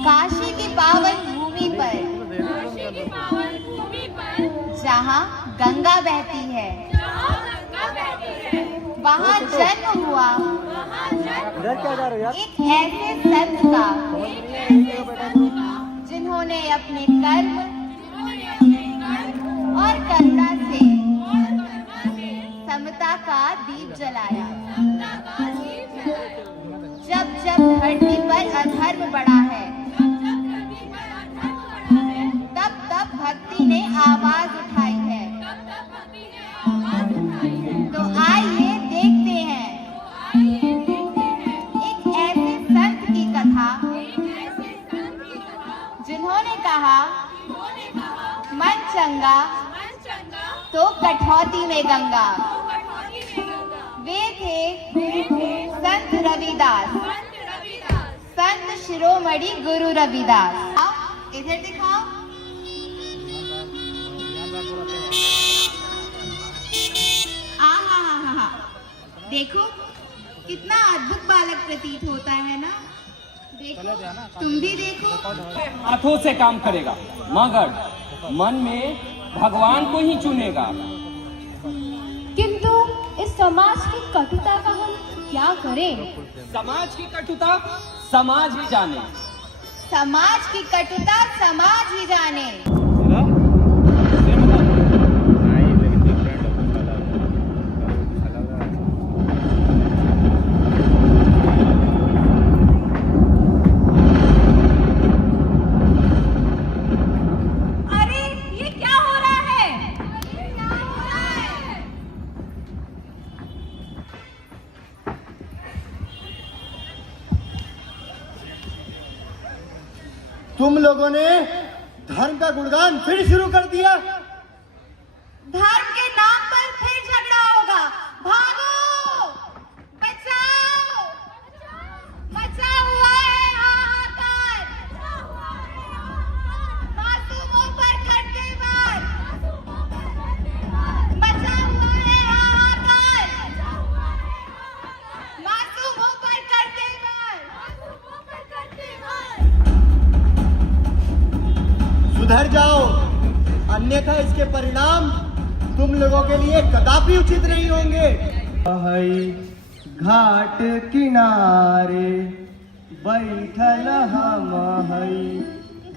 काशी की पावन भूमि पर जहाँ गंगा बहती है वहाँ जन्म हुआ एक ऐसे संत का जिन्होंने अपने कर्म और करुणा से समता का दीप जलाया। जब जब धरती पर अधर्म बढ़ा है तब तब भक्ति ने आवाज उठाई है। तो आइए देखते हैं एक ऐसे संत की कथा जिन्होंने कहा मन चंगा तो कठौती में गंगा। वे थे संत रविदास, संत शिरोमणि गुरु रविदास। आओ इधर दिखाओ। आहा, देखो कितना अद्भुत बालक प्रतीत होता है ना। देखो तुम भी देखो। हाथों से काम करेगा मगर मन में भगवान को ही चुनेगा। किंतु इस समाज की कटुता का हम क्या करें? समाज की कटुता समाज ही जाने। समाज की कटुता समाज ही जाने। तुम लोगों ने धर्म का गुणगान फिर शुरू कर दिया। धर्म के नाम पर फिर झगड़ा होगा। भागो, बचाओ, बचा हुआ है हाहाकार। मासूमों पर करते वार। बचा हुआ है हाहाकार। मासूमों पर करते वार। सुधर जाओ, अन्यथा इसके परिणाम तुम लोगों के लिए कदापि उचित नहीं होंगे। घाट किनारे बैठल हम हई,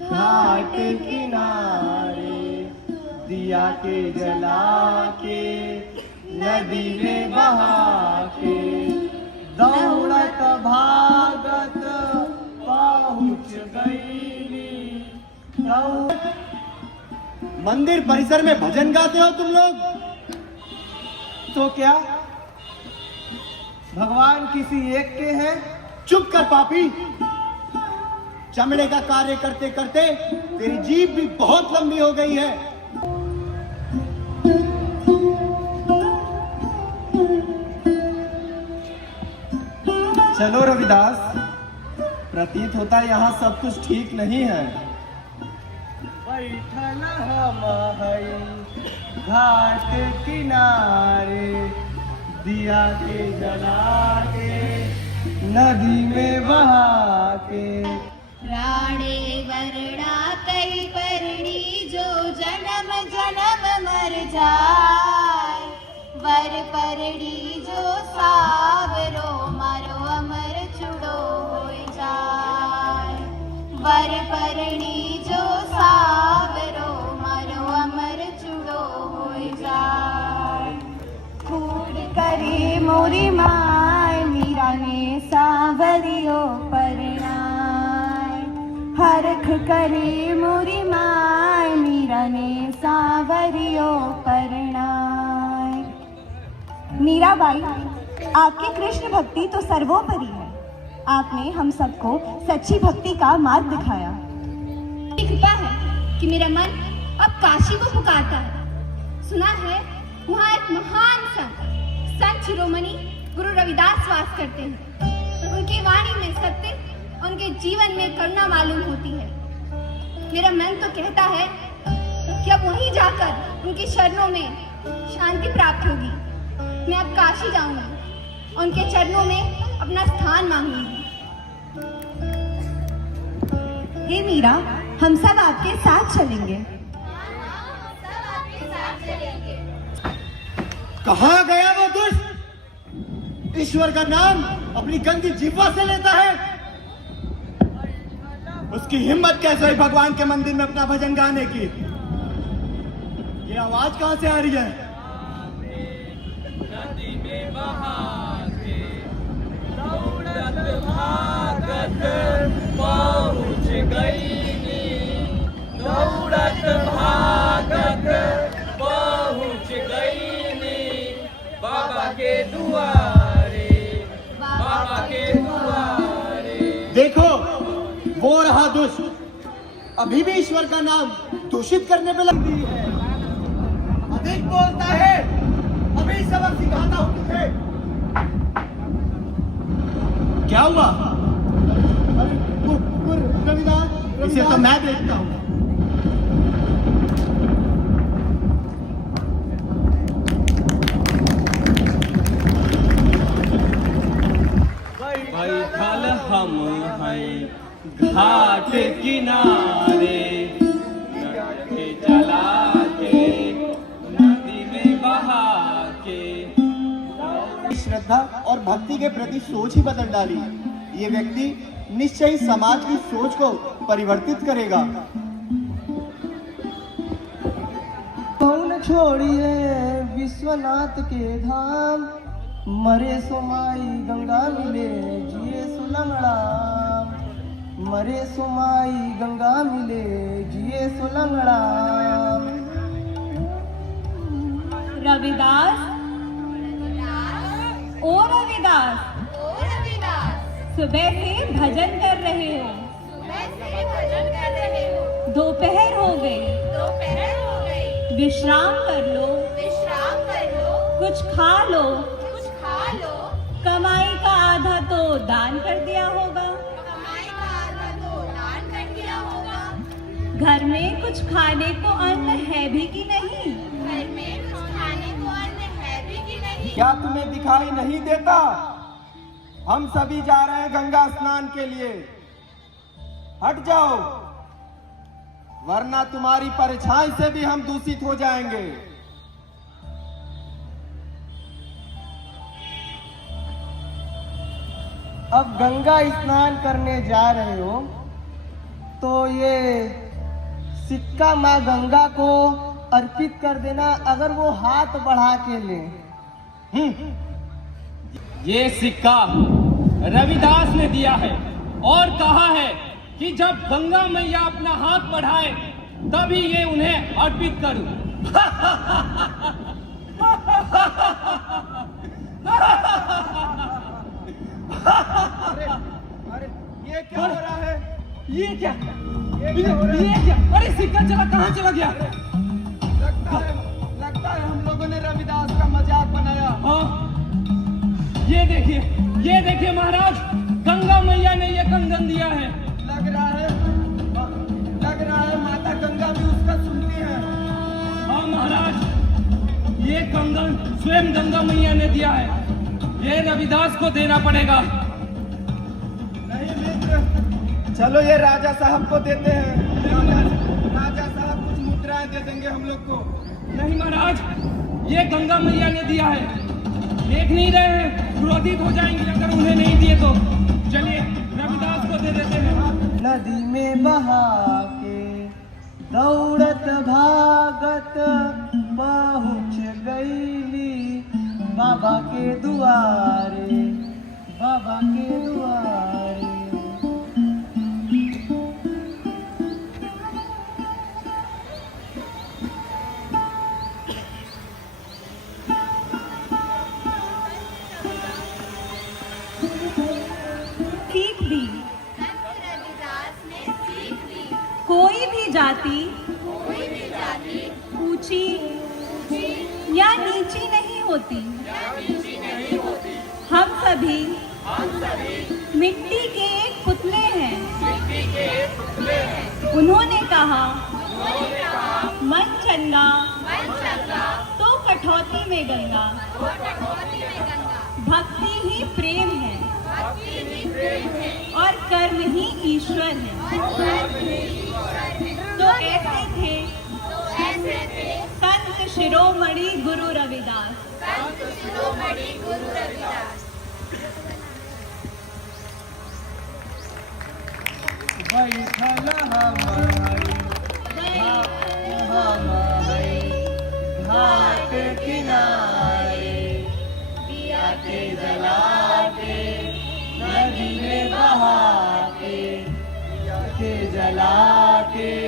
घाट किनारे दिया के जला के नदी में बहा के दौड़त भागत पहुँच गई। मंदिर परिसर में भजन गाते हो तुम लोग, तो क्या भगवान किसी एक के हैं? चुप कर पापी। चमड़े का कार्य करते करते तेरी जीभ भी बहुत लंबी हो गई है। चलो रविदास, प्रतीत होता है यहाँ सब कुछ ठीक नहीं है। बैठल हम हई घाट किनारे दिया के जला के नदी में बहा के। राणे वरना कई परणी जो जन्म जन्म मर जाए। वर परणी जो सावरो मारो अमर चुड़ो हो जाए। वर परणी जो सावरो मारो अमर चुड़ो हो जाए। खूब करी मोरी माय मीरा ने सावरियो परणाय। हरख करी मोरी माय मीरा ने सावरियो परणाय। मीराबाई, आपकी कृष्ण भक्ति तो सर्वोपरि है। आपने हम सबको सच्ची भक्ति का मार्ग दिखाया। कृपा है कि मेरा मन अब काशी को पुकारता है। सुना है वहाँ एक महान संत शिरोमणि गुरु रविदास वास करते हैं। उनकी वाणी में सत्य, उनके जीवन में करुणा मालूम होती है। मेरा मन तो कहता है कि अब वहीं जाकर उनके चरणों में शांति प्राप्त होगी। मैं अब काशी जाऊंगी, उनके चरणों में अपना स्थान मांगूंगी। हे मीरा, हम सब आपके साथ चलेंगे। कहाँ गया वो दुष्ट? ईश्वर का नाम अपनी गंदी जीवा से लेता है। उसकी हिम्मत कैसे हुई भगवान के मंदिर में अपना भजन गाने की? ये आवाज कहां से आ रही है? नदी में बहा के दौड़त भागत पहुंच गई, दौड़त भागत पहुंच गई बाबा के दुआरे, बाबा के दुआरे। देखो, वो रहा दुष्ट, अभी भी ईश्वर का नाम दूषित करने पे लगती है। अधिक बोलता है, अभी सबक सिखाता हूं तुझे। क्या हुआ? अरे रविदास, इसे तो मैं देखता हूं। भाई थल हम हैं घाट किनारे, के जला के नदी में बहा के। श्रद्धा और भक्ति के प्रति सोच ही बदल डाली। ये व्यक्ति निश्चय ही समाज की सोच को परिवर्तित करेगा। कौन छोड़िए विश्वनाथ के धाम, मरे सोमाई गंगा मिले जिए सुलंगड़ा, मरे सोमाई गंगा मिले जिए सुलंगड़ा। रविदास, ओ रविदास, सुबह से भजन कर रहे हो, दोपहर हो गई, विश्राम कर लो, कुछ खा लो, कमाई का आधा तो दान कर दिया होगा, घर में कुछ खाने को अन्न है भी कि नहीं? क्या तुम्हें दिखाई नहीं देता? हम सभी जा रहे हैं गंगा स्नान के लिए। हट जाओ, वरना तुम्हारी परछाई से भी हम दूषित हो जाएंगे। अब गंगा स्नान करने जा रहे हो तो ये सिक्का माँ गंगा को अर्पित कर देना, अगर वो हाथ बढ़ा के ले। ये सिक्का रविदास ने दिया है और कहा है कि जब गंगा मैया अपना हाथ बढ़ाए तभी ये उन्हें अर्पित करूं। अरे ये क्या हो रहा है? ये क्या? ये क्या? अरे सिक्का चला कहाँ चला गया? लगता है हम लोगों ने रविदास का मजाक बनाया। हाँ, ये देखिए महाराज, गंगा मैया ने ये कंगन दिया है। लग रहा है माता गंगा भी उसका सुनती है। हाँ महाराज, ये कंगन स्वयं गंगा मैया ने दिया है, ये रविदास को देना पड़ेगा। नहीं मित्र, चलो ये राजा साहब को देते हैं। राजा साहब कुछ मुद्राएं दे देंगे हम लोग को। नहीं महाराज, ये गंगा मैया ने दिया है, देख नहीं रहे हैं, क्रोधित हो जाएंगे अगर उन्हें नहीं दिए तो। चलिए रविदास को दे देते हैं। नदी में बहा के दौड़त भागत पहुँच गईली बाबा के दुआरे, बाबा के दुआरे। सीख दी, कोई भी जाति ऊंची या नीची नहीं होती। हम सभी मिट्टी के एक पुतले हैं। उन्होंने कहा मन चंगा तो कठौती में गंगा। भक्ति ही प्रेम है और कर्म ही ईश्वर हैं। तो ऐसे थे संत शिरोमणि गुरु रविदास। बैठल हमारी घाट किनारे दिया के जला के नदी में बहा के दिया के जला